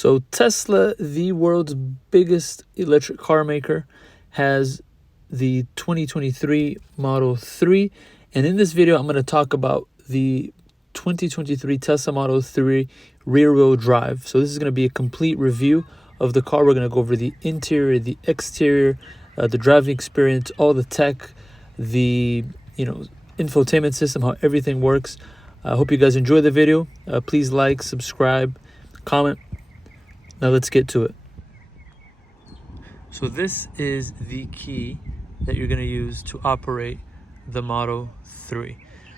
So Tesla, the world's biggest electric car maker, has the 2023 Model 3. And in this video, I'm going to talk about the 2023 Tesla Model 3 rear-wheel drive. So this is going to be a complete review of the car. We're going to go over the interior, the exterior, the driving experience, all the tech, the infotainment system, how everything works. I hope you guys enjoy the video. Please like, subscribe, comment. Now let's get to it. So this is the key that you're going to use to operate the Model 3.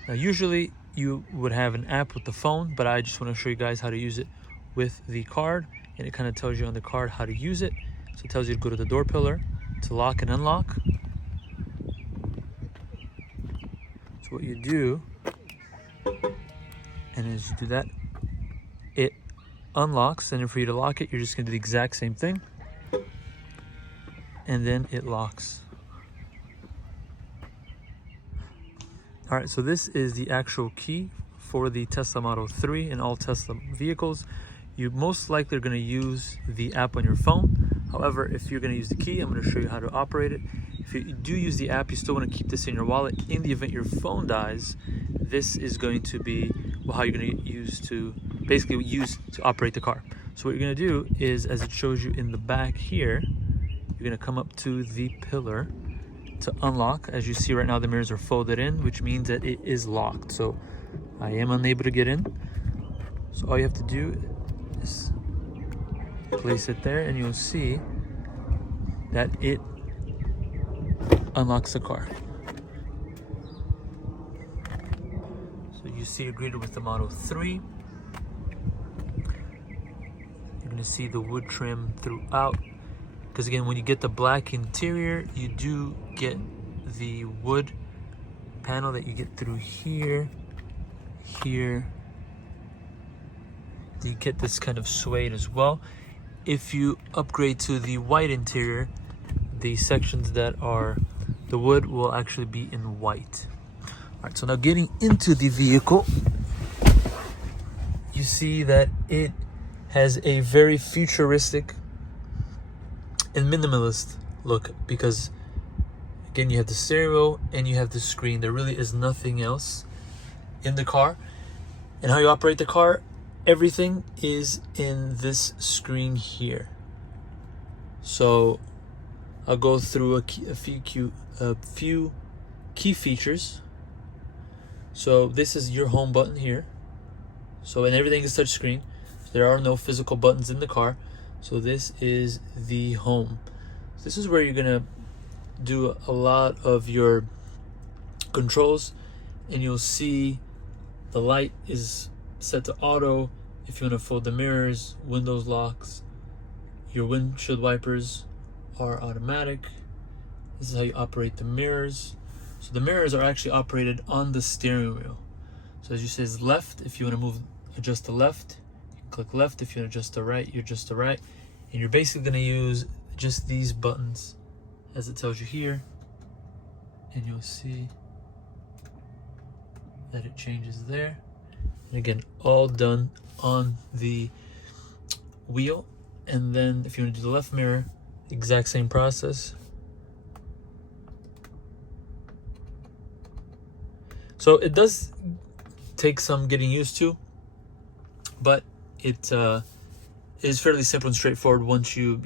Now usually you would have an app with the phone, but I just want to show you guys how to use it with the card, and it kind of tells you on the card how to use it. So it tells you to go to the door pillar to lock and unlock. So what you do, and as you do that, it unlocks, and for you to lock it, you're just going to do the exact same thing, and then it locks. All right, so this is the actual key for the Tesla Model 3 and all Tesla vehicles. You most likely are going to use the app on your phone. However, if you're going to use the key, I'm going to show you how to operate it. If you do use the app, you still want to keep this in your wallet. In the event your phone dies, this is going to be how you're going to use to operate the car. So what you're going to do is, as it shows you in the back here, you're going to come up to the pillar to unlock. As you see right now, the mirrors are folded in, which means that it is locked. So I am unable to get in. So all you have to do is place it there, and you'll see that it unlocks the car. So you see it greeted with the Model 3. You're going to see the wood trim throughout, because again, when you get the black interior, you do get the wood panel that you get through here. You get this kind of suede as well. If you upgrade to the white interior, the sections that are the wood will actually be in white. All right, so now getting into the vehicle, you see that it has a very futuristic and minimalist look, because again, you have the steering wheel and you have the screen. There really is nothing else in the car. And how you operate the car, everything is in this screen here. So I'll go through a few key features. So this is your home button here. And everything is touch screen. There are no physical buttons in the car. So this is the home. This is where you're gonna do a lot of your controls, and you'll see the light is set to auto. If you want to fold the mirrors, windows locks, your windshield wipers are automatic. This is how you operate the mirrors. So the mirrors are actually operated on the steering wheel. So as you say, left, if you want to adjust the left, click left. If you want to adjust the right, you adjust the right. And you're basically going to use just these buttons as it tells you here. And you'll see that it changes there. And again, all done on the wheel. And then if you want to do the left mirror, exact same process. So it does take some getting used to, but it is fairly simple and straightforward once you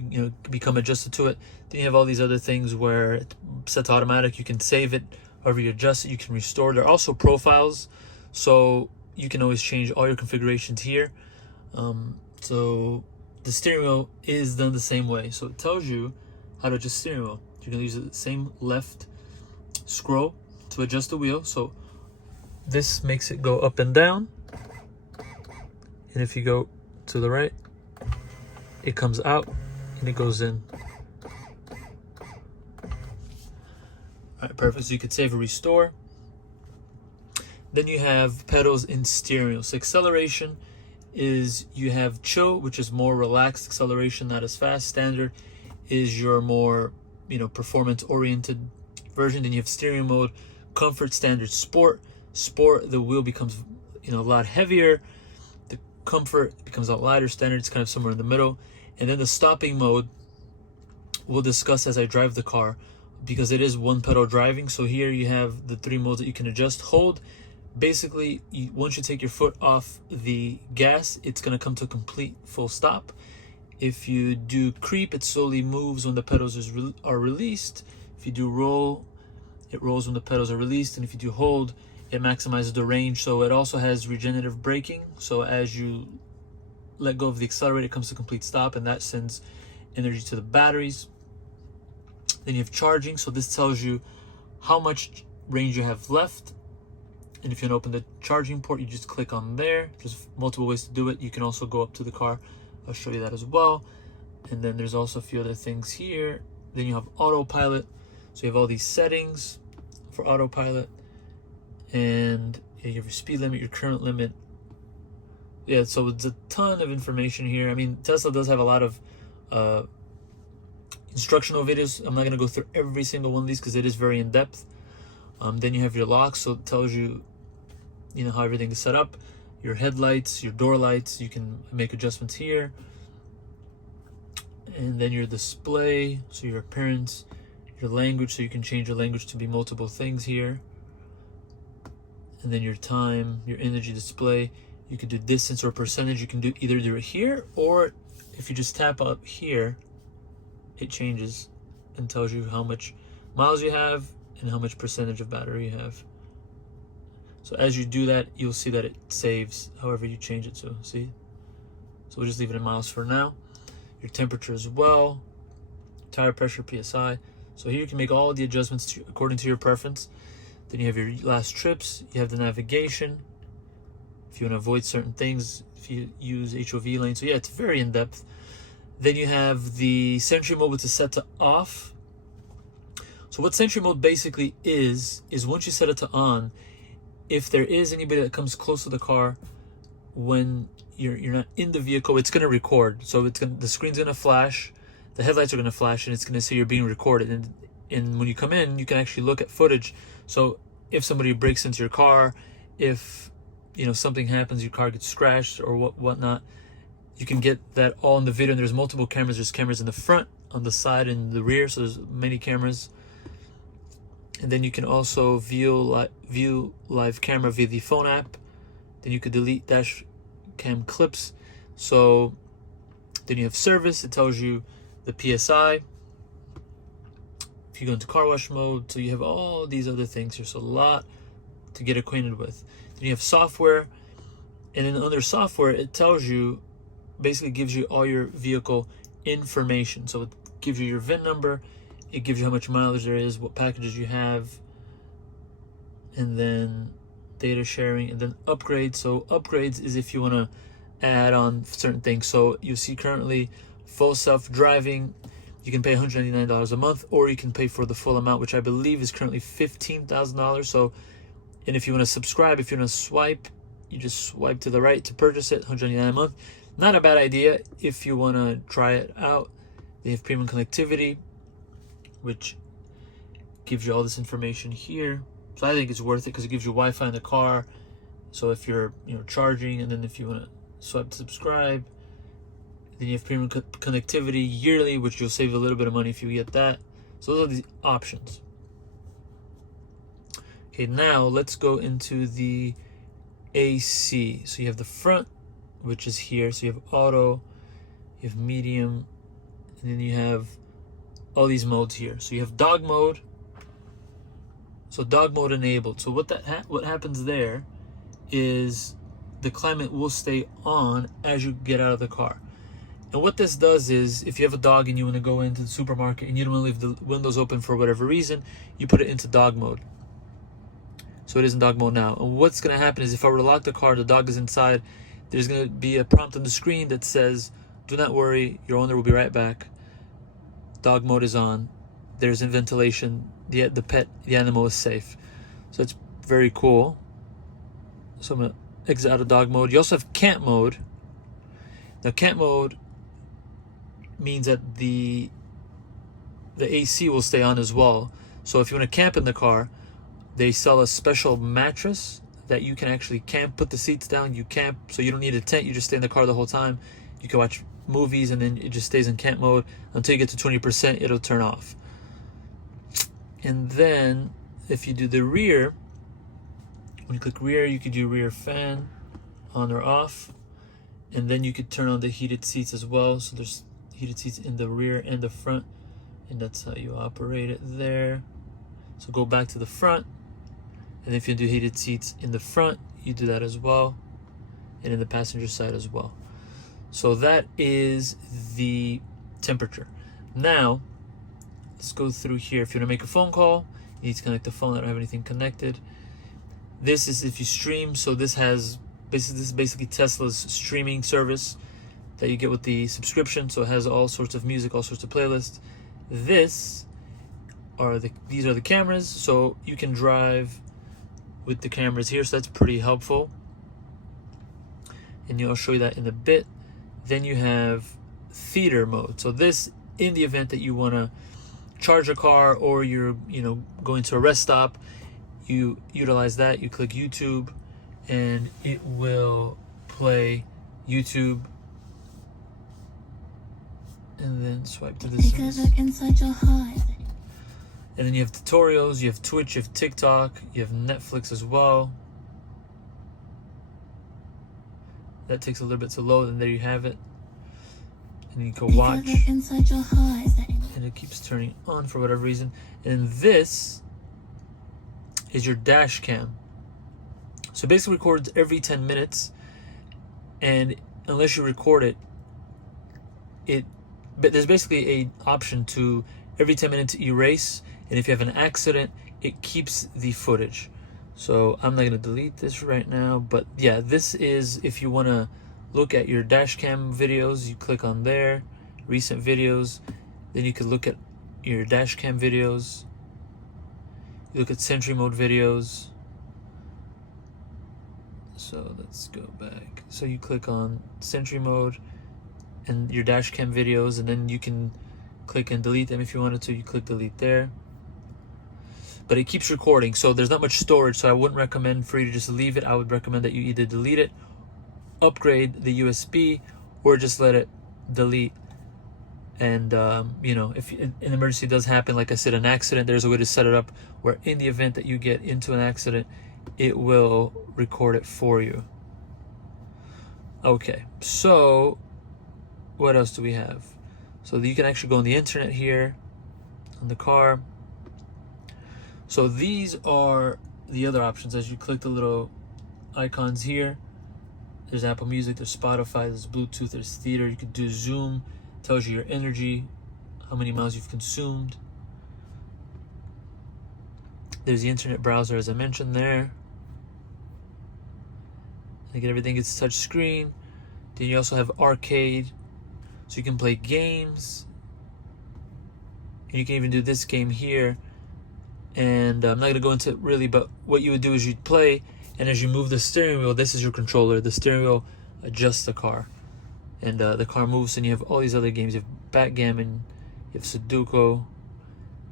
become adjusted to it. Then you have all these other things where it's set to automatic. You can save it, however you adjust it, you can restore. There are also profiles, so you can always change all your configurations here. So the steering wheel is done the same way. So it tells you how to adjust steering wheel. You're gonna use the same left scroll to adjust the wheel. So this makes it go up and down. And if you go to the right, it comes out and it goes in. All right, perfect. So you could save or restore. Then you have pedals and steering wheel. So acceleration is, you have chill, which is more relaxed acceleration, not as fast. Standard is your more performance oriented version. Then you have steering mode, comfort, standard, sport. The wheel becomes a lot heavier. The comfort, it becomes a lot lighter. Standard, it's kind of somewhere in the middle. And then the stopping mode we'll discuss as I drive the car, because it is one pedal driving. So here you have the 3 modes that you can adjust. Hold, basically once you take your foot off the gas, it's going to come to a complete full stop. If you do creep, it slowly moves when the pedals are released. If you do roll, it rolls when the pedals are released. And if you do hold, it maximizes the range. So it also has regenerative braking. So as you let go of the accelerator, it comes to complete stop, and that sends energy to the batteries. Then you have charging. So this tells you how much range you have left. And if you want to open the charging port, you just click on there. There's multiple ways to do it. You can also go up to the car. I'll show you that as well. And then there's also a few other things here. Then you have autopilot. So you have all these settings for autopilot. And you have your speed limit, your current limit. Yeah, so it's a ton of information here. I mean, Tesla does have a lot of instructional videos. I'm not going to go through every single one of these because it is very in-depth. Then you have your locks, so it tells you, how everything is set up. Your headlights, your door lights, you can make adjustments here. And then your display, so your appearance, your language, so you can change your language to be multiple things here. And then your time, your energy display. You can do distance or percentage. You can either do it here, or if you just tap up here, it changes and tells you how much miles you have and how much percentage of battery you have. So as you do that, you'll see that it saves however you change it to. See? So we'll just leave it in miles for now. Your temperature as well, tire pressure, PSI. So here you can make all the adjustments according to your preference. Then you have your last trips. You have the navigation. If you want to avoid certain things, if you use HOV lane. So yeah, it's very in-depth. Then you have the Sentry mode, which is set to off. So what Sentry mode basically is once you set it to on, if there is anybody that comes close to the car when you're not in the vehicle, it's going to record. So the screen's going to flash, the headlights are going to flash, and it's going to say you're being recorded. And when you come in, you can actually look at footage. So if somebody breaks into your car, if something happens, your car gets scratched or whatnot, you can get that all in the video. And there's multiple cameras. There's cameras in the front, on the side, and the rear. So there's many cameras. And then you can also view live camera via the phone app. Then you could delete dash cam clips. So then you have service. It tells you the PSI. If you go into car wash mode, so you have all these other things here. So a lot to get acquainted with. Then you have software. And then under software, it tells you, basically gives you all your vehicle information. So it gives you your VIN number. It gives you how much mileage there is, what packages you have, and then data sharing, and then upgrades. So upgrades is if you want to add on certain things. So you see currently full self-driving, you can pay $199 a month, or you can pay for the full amount, which I believe is currently $15,000. So, and if you want to subscribe, if you want to swipe, you just swipe to the right to purchase it, $199 a month. Not a bad idea if you want to try it out. They have premium connectivity, which gives you all this information here. So I think it's worth it because it gives you Wi-Fi in the car. So if you're charging, and then if you want to swipe to subscribe, then you have premium connectivity yearly, which you'll save a little bit of money if you get that. So those are the options. Okay, now let's go into the AC. So you have the front, which is here. So you have auto, you have medium, and then you have all these modes here. So you have dog mode. So dog mode enabled. So what happens there is the climate will stay on as you get out of the car. And what this does is, if you have a dog and you want to go into the supermarket and you don't want to leave the windows open for whatever reason, you put it into dog mode. So it is in dog mode now. And what's going to happen is, if I were to lock the car, the dog is inside, there's going to be a prompt on the screen that says, "Do not worry, your owner will be right back. Dog mode is on. There's ventilation. The animal is safe." So it's very cool. So I'm going to exit out of dog mode. You also have camp mode. Now camp mode means that the AC will stay on as well. So if you want to camp in the car, they sell a special mattress that you can actually camp, put the seats down, you camp, so you don't need a tent, you just stay in the car the whole time. You can watch movies and then it just stays in camp mode until you get to 20%, it'll turn off. And then if you do the rear, when you click rear, you could do rear fan on or off, and then you could turn on the heated seats as well. So there's heated seats in the rear and the front, and that's how you operate it there. So go back to the front, and if you do heated seats in the front, you do that as well, and in the passenger side as well. So that is the temperature. Now let's go through here. If you want to make a phone call, you need to connect the phone. I don't have anything connected. This is if you stream. So this is basically Tesla's streaming service that you get with the subscription. So it has all sorts of music, all sorts of playlists. These are the cameras. So you can drive with the cameras here. So that's pretty helpful. And I'll show you that in a bit. Then you have theater mode. So this, in the event that you want to charge a car or you're going to a rest stop, you utilize that. You click YouTube and it will play YouTube, and then swipe to this. Inside your heart. And then you have tutorials, you have Twitch, you have TikTok, you have Netflix as well. That takes a little bit to load, and there you have it. And you can watch. Inside your heart. And it keeps turning on for whatever reason. And this is your dash cam. So it basically records every 10 minutes, and unless you record but there's basically a option to every 10 minutes erase, and if you have an accident, it keeps the footage. So I'm not going to delete this right now, but yeah, this is if you want to look at your dash cam videos, you click on there, recent videos, then you can look at your dash cam videos. You look at Sentry mode videos. So let's go back. So you click on Sentry mode and your dash cam videos, and then you can click and delete them if you wanted to. You click delete there. But it keeps recording, so there's not much storage, so I wouldn't recommend for you to just leave it. I would recommend that you either delete it, upgrade the USB, or just let it delete. And if an emergency does happen, like I said, an accident, there's a way to set it up where in the event that you get into an accident, it will record it for you. Okay, so what else do we have? So you can actually go on the internet here on the car. So these are the other options. As you click the little icons here, there's Apple Music, there's Spotify, there's Bluetooth, there's theater. You can do Zoom, tells you your energy, how many miles you've consumed. There's the internet browser, as I mentioned there. Again, everything is touch screen. Then you also have arcade, so you can play games. And you can even do this game here. And I'm not going to go into it really, but what you would do is you'd play, and as you move the steering wheel, this is your controller. The steering wheel adjusts the car, and the car moves, and you have all these other games. You have backgammon, you have Sudoku,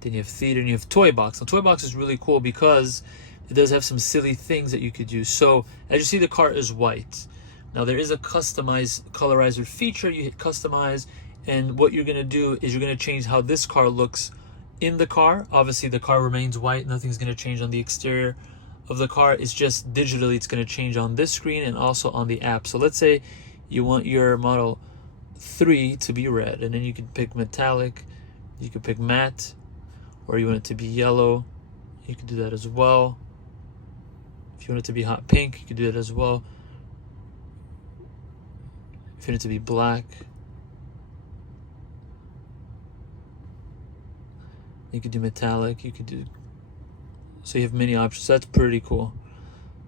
then you have theater, and you have Toy Box. Now, Toy Box is really cool because it does have some silly things that you could use. So, as you see, the car is white. Now, there is a customize colorizer feature. You hit customize, and what you're going to do is you're going to change how this car looks in the car. Obviously, the car remains white. Nothing's going to change on the exterior of the car. It's just digitally, it's going to change on this screen and also on the app. So let's say you want your Model 3 to be red, and then you can pick metallic, you can pick matte, or you want it to be yellow, you can do that as well. If you want it to be hot pink, you can do that as well. If you want it to be black, you could do metallic, you could do, so you have many options. That's pretty cool.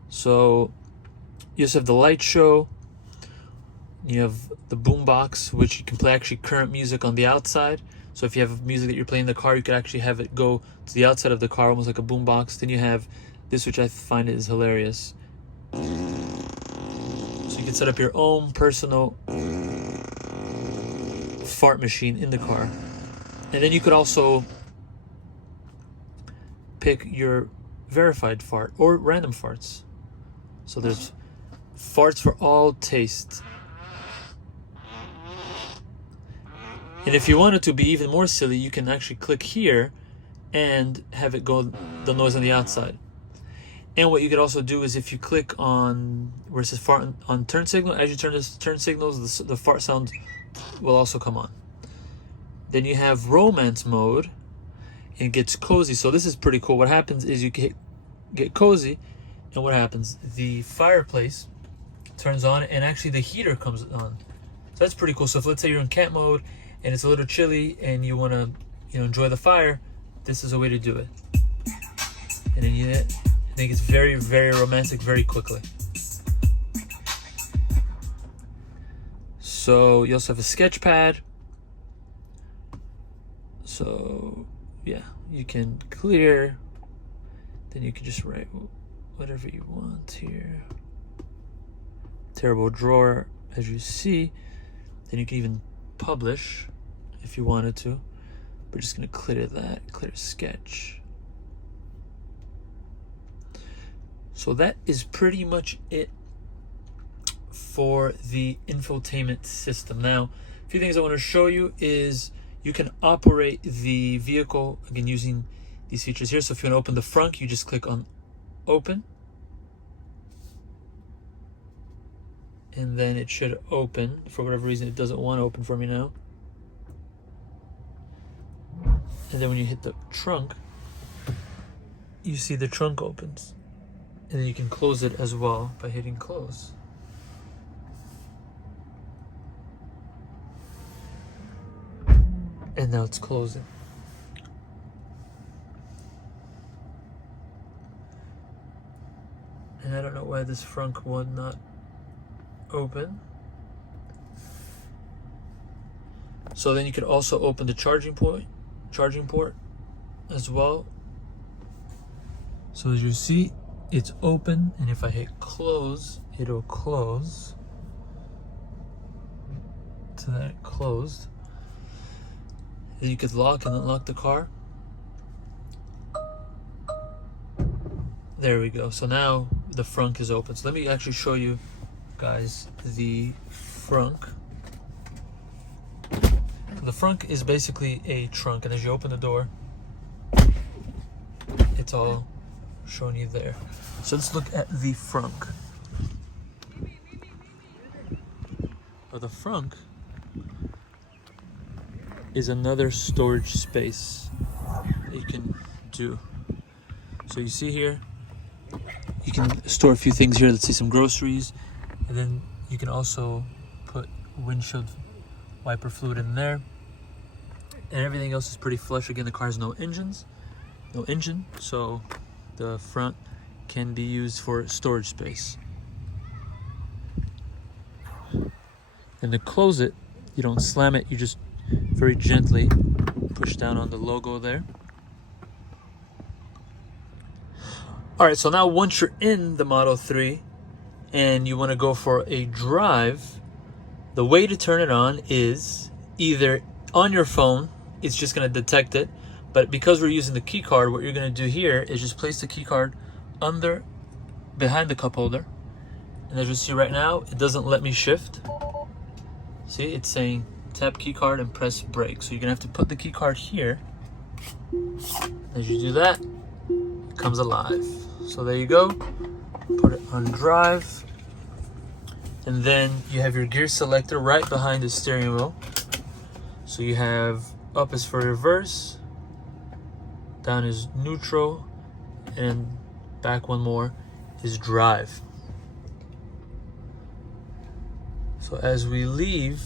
So you also have the light show. You have the boombox, which you can play actually current music on the outside. So if you have music that you're playing in the car, you could actually have it go to the outside of the car, almost like a boombox. Then you have this, which I find is hilarious. So you can set up your own personal fart machine in the car. And then you could also pick your verified fart or random farts. So there's farts for all tastes. And if you wanted to be even more silly, you can actually click here and have it go the noise on the outside. And what you could also do is if you click on where it says fart on turn signal, as you turn this turn signals, the fart sound will also come on. Then you have romance mode, and it gets cozy. So this is pretty cool. What happens is you get cozy, and what happens? The fireplace turns on, and actually the heater comes on. So that's pretty cool. So if let's say you're in camp mode and it's a little chilly and you want to, enjoy the fire, this is a way to do it. And then I think it's very, very romantic very quickly. So you also have a sketch pad. So yeah, you can clear, then you can just write whatever you want here. Terrible drawer, as you see. Then you can even publish if you wanted to. We're just gonna clear that, clear sketch. So that is pretty much it for the infotainment system. Now, a few things I want to show you is you can operate the vehicle, again, using these features here. So if you want to open the front, you just click on open. And then it should open. For whatever reason, it doesn't want to open for me now. And then when you hit the trunk, you see the trunk opens. And then you can close it as well by hitting close. And now it's closing. And I don't know why this front would not open. So then you could also open the charging port as well. So as you see, it's open, and if I hit close, it'll close. So that it closed. Then you could lock and unlock the car. There we go. So now the frunk is open. So let me actually show you guys the frunk. The frunk is basically a trunk, and as you open the door, it's all showing you there. So let's look at the frunk. Well, the frunk is another storage space that you can do. So you see here, you can store a few things here. Let's say some groceries, and then you can also put windshield wiper fluid in there, and everything else is pretty flush. Again, the car has no engine, so the front can be used for storage space. And to close it, you don't slam it, you just very gently push down on the logo there. All right, so now once you're in the Model 3 and you want to go for a drive, the way to turn it on is either on your phone, it's just going to detect it, but because we're using the key card, what you're going to do here is just place the key card behind the cup holder. And as you see right now, it doesn't let me shift. See, it's saying tap key card and press brake. So you're gonna have to put the key card here. As you do that, it comes alive. So there you go. Put it on drive. And then you have your gear selector right behind the steering wheel. So you have up is for reverse, down is neutral, and back one more is drive. So as we leave,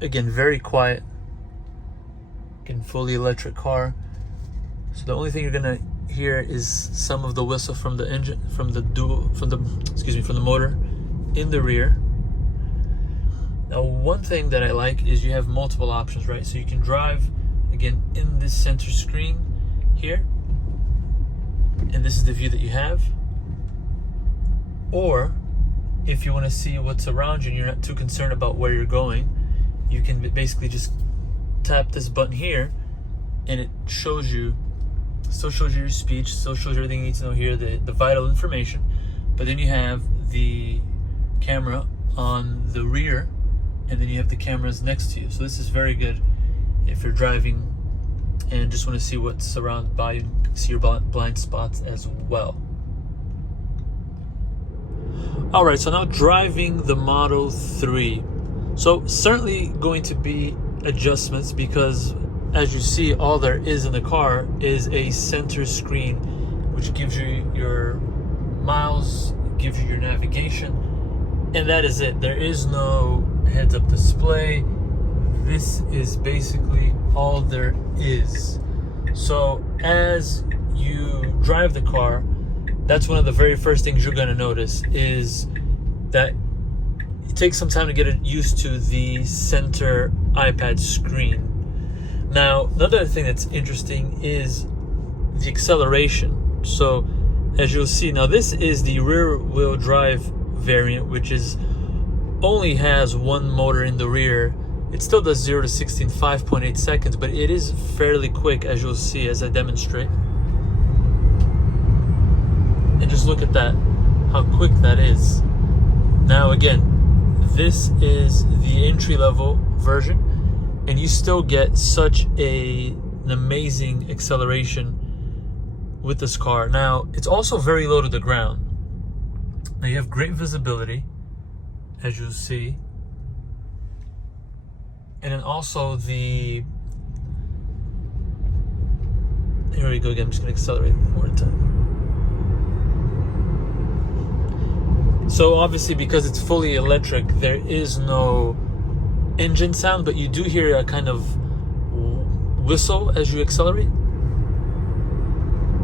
again, very quiet, again, fully electric car. So the only thing you're gonna hear is some of the whistle from the engine, from the motor in the rear. Now, one thing that I like is you have multiple options, right? So you can drive, again, in this center screen here, and this is the view that you have. Or if you want to see what's around you and you're not too concerned about where you're going, you can basically just tap this button here and it shows you Still shows you your speech, still shows you everything you need to know here, the vital information. But then you have the camera on the rear, and then you have the cameras next to you. So this is very good if you're driving and just want to see what's around by you, see your blind spots as well. All right, so now driving the Model 3. So certainly going to be adjustments, because as you see, all there is in the car is a center screen, which gives you your miles, gives you your navigation, and that is it. There is no heads-up display. This is basically all there is. So as you drive the car, that's one of the very first things you're going to notice, is that it takes some time to get used to the center iPad screen. Now, another thing that's interesting is the acceleration. So as you'll see, now this is the rear wheel drive variant, which is only has one motor in the rear. It still does 0 to 60 in 5.8 seconds, but it is fairly quick, as you'll see as I demonstrate. And just look at that, how quick that is. Now again, this is the entry-level version, and you still get such an amazing acceleration with this car. Now, it's also very low to the ground. Now you have great visibility, as you'll see. And then also here we go again, I'm just gonna accelerate one more time. So obviously, because it's fully electric, there is no engine sound, but you do hear a kind of whistle as you accelerate,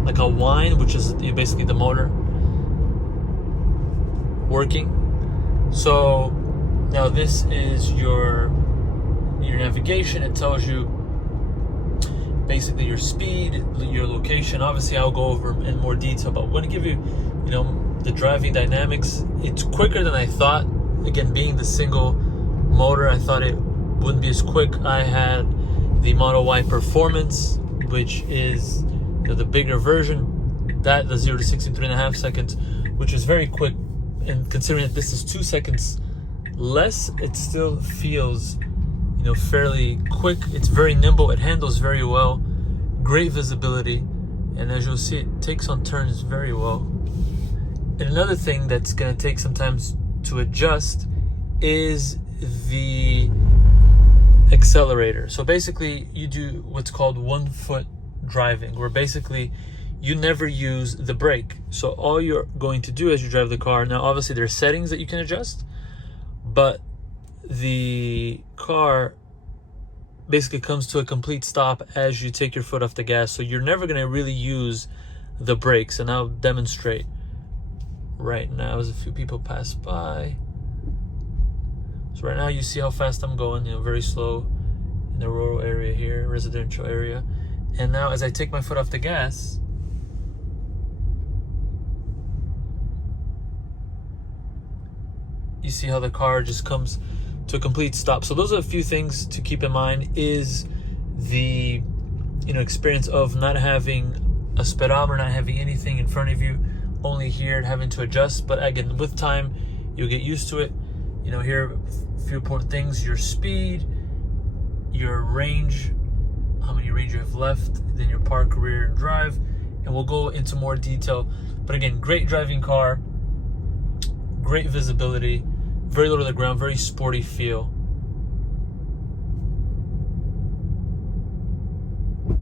like a whine, which is basically the motor working. So now this is your navigation. It tells you basically your speed, your location. Obviously I'll go over in more detail, but I want to give you, the driving dynamics. It's quicker than I thought. Again, being the single motor, I thought it wouldn't be as quick. I had the Model Y Performance, which is the bigger version. That the 0 to 60 in 3.5 seconds, which is very quick. And considering that this is 2 seconds less, it still feels fairly quick. It's very nimble. It handles very well. Great visibility, and as you'll see, it takes on turns very well. And another thing that's going to take some time to adjust is the accelerator. So basically, you do what's called 1 foot driving, where basically you never use the brake. So all you're going to do as you drive the car, now obviously there are settings that you can adjust, but the car basically comes to a complete stop as you take your foot off the gas. So you're never going to really use the brakes, and I'll demonstrate right now as a few people pass by. So right now you see how fast I'm going, very slow in the rural area here, residential area. And now as I take my foot off the gas, you see how the car just comes to a complete stop. So those are a few things to keep in mind, is the experience of not having a speedometer, not having anything in front of you, only here having to adjust. But again, with time you'll get used to it. Here a few important things: your speed, your range, how many range you have left, then your park, rear, and drive, and we'll go into more detail. But again, great driving car, great visibility, very low to the ground, very sporty feel.